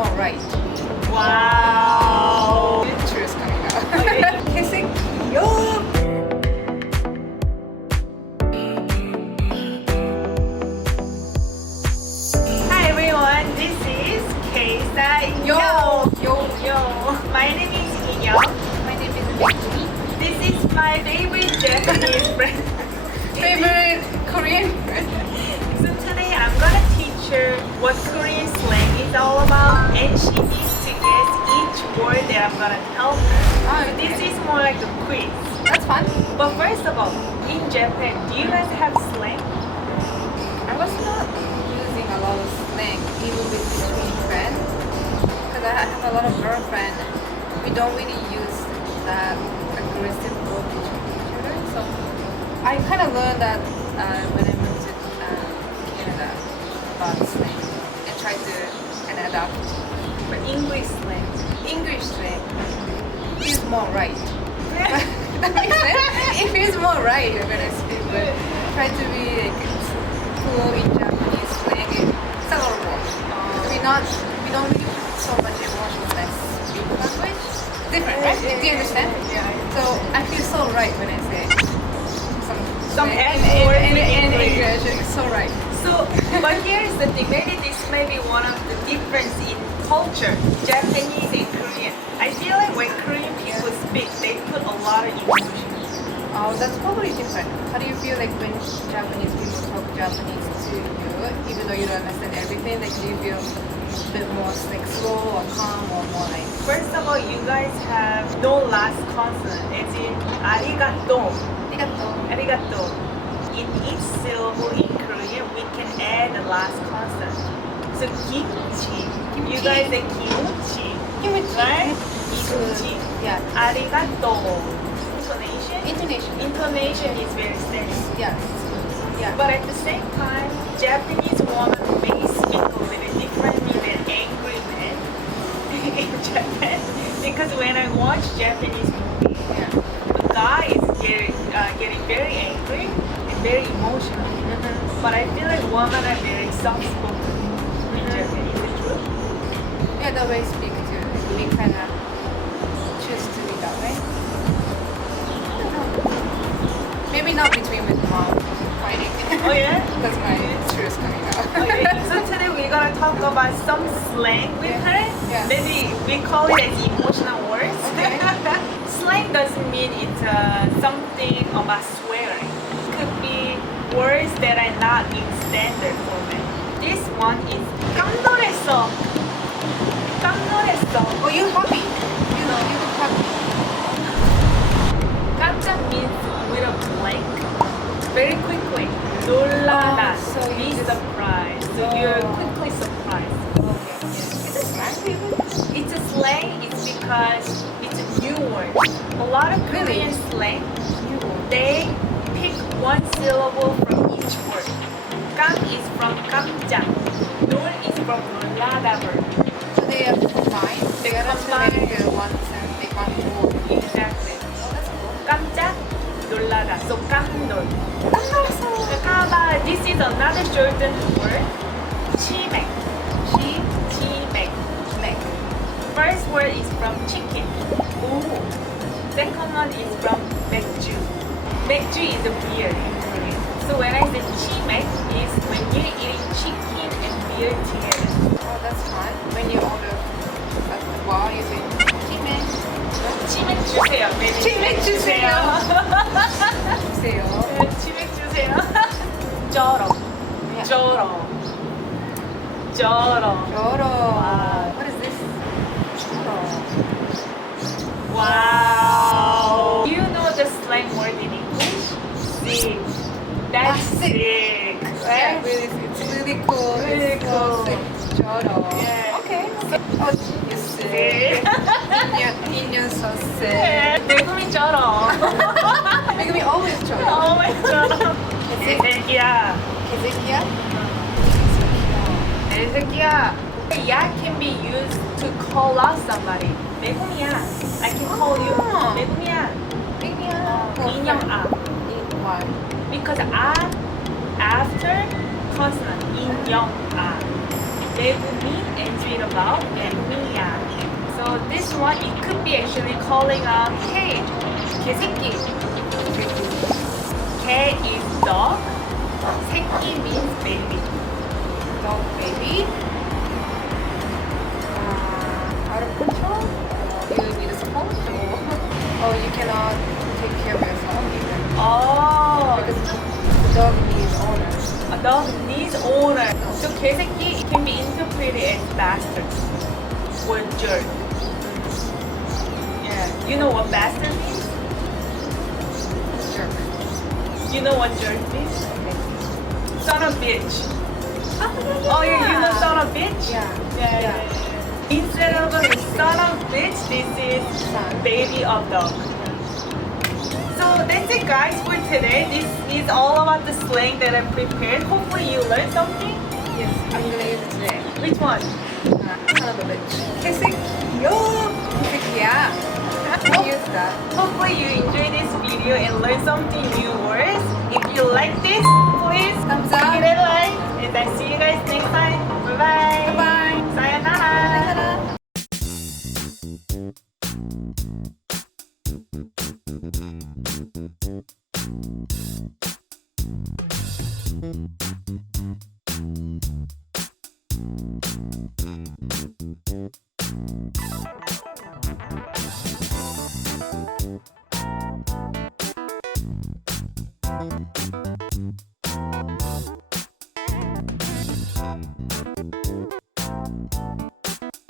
more right. Wow. Future is coming out. Okay. KSTYLEYO. Hi everyone, this is KSTYLEYO. Yo. My name is Inyoung. My name is Becky. This is my favorite Japanese friend. Favorite Korean friend. So today I'm gonna teach her what Korean slang is all about, and she needs to guess each word that I'm gonna tell her. Oh, So this okay. is more like a quiz. That's fun. But first of all, in Japan, do you guys have slang? I was not using a lot of slang even between friends because I have a lot of girlfriends. We don't really use that aggressive word between each other. So I kind of learned that when I went to Canada about slang and tried to kind of adapt For English slang. English slang. Feels more right. That makes sense. It feels more right when I speak. But try to be like cool in Japanese slang. It's a lot of work. We don't really put so much emotion when I speak language. Different, right? Do you understand? Yeah. So I feel so right when I say Some slang N in words in English. English. It's so right. So, but here's the thing, maybe this may be one of the difference in culture, Japanese and Korean. I feel like when Korean people speak, they put a lot of emotion. Oh, that's probably different. How do you feel like when Japanese people talk Japanese to you, even though you don't understand everything? Like, do you feel a bit more like slow or calm or more like? First of all, you guys have no last consonant, as in arigato. Arigato. Arigato. In each syllable in Korean, we can add the last consonant. So kimchi. You Kimchi. guys say kimchi, Kimchi. right? Kimchi. Yeah. Arigato. Intonation. Intonation. Intonation is very steady. Yes. Yeah. But at the same time, Japanese woman may speak a little differently than angry men in Japan. Because when I watch Japanese movies, Yeah. the guy is getting very angry and very emotional. Mm-hmm. But I feel like women are very soft-spoken in Japan. Is it true? Yeah, the way we speak to, we kind of choose to be that way. I don't know. Maybe not between with mom fighting. Oh yeah? That's my truth coming out. Okay, so today we're gonna talk about some slang with Yeah. her. Yeah. Maybe we call it as emotional words. Okay. Slang doesn't mean it's something about swearing. It could be words that are not in standard format. This one is 깜놀했어. 깜놀했어. Oh, you happy? You know, you look happy. 깜짝 means with a blank. Very quickly. 놀라다. Oh, so be you just- surprised. So Oh. you're quickly surprised. Okay. Yeah. Is it slang even? It's a slang, it's because it's a new word. A lot of Really? Korean slang, New word. they pick one syllable from each word. 깜 is from 깜짝. 놀 is from 놀라다 verb. So they have combined together to combine. make one sound, make one word. Exactly. Oh, that's cool. 깜짝, 놀라다. So 깜놀. 깜놀했어. 그러니까 this is another shortened word. 치맥. 치맥. Make. First word is from chicken. Ooh. Second one is from 맥주. 맥주 is a beer in Korean. So when I say chimek is when you're eating chicken and beer together. Oh, that's fun. When you order at the bar, you say, "Chimek." 치맥 주세요. maybe 치맥 주세요. 주세요. 네, 치맥 주세요. 쩔어. Yeah. 쩔어. 쩔어. Choro. Wow. What is this? Choro. Wow. You know the slang word in English? Sick. That's sick. sick. Yeah, Right? really, it's really cool. Really it's cool. So sick. Choro. Yeah. Okay. Oh, you sick. 인연 so sick. 대금이 쩔어. Make me always choro. always 쩔어. 개새끼야. 개새끼야? 개새끼야. 야 can be used to call out somebody. 매금이야. I can call you. Ah. 매금이야. 인연. 인형아. Why? Because after consonant 인형아. 내분이 and dream about and 미야. So this one it could be actually calling out hey, 개새끼. 개 is dog. 새끼 means baby. Dog baby. Out of control. You need a support, or you cannot take care of yourself even. Oh, Because the dog needs owner. a dog needs owner. So 개새끼 can be interpreted as bastard or jerk. Yeah, you know what bastard means? Jerk. You know what jerk means? Son of bitch. Oh Oh yeah, you know son of bitch? Yeah. Yeah. Instead of a son of bitch, this is Son. baby of dog. So that's it guys for today. This is all about the slang that I prepared. Hopefully you learned something. Yes, I'm gonna use it today. Which one? Son of a bitch. 개새끼요. 개새끼야. Use that. Hopefully you enjoyed this video and learned something new words. If you like this,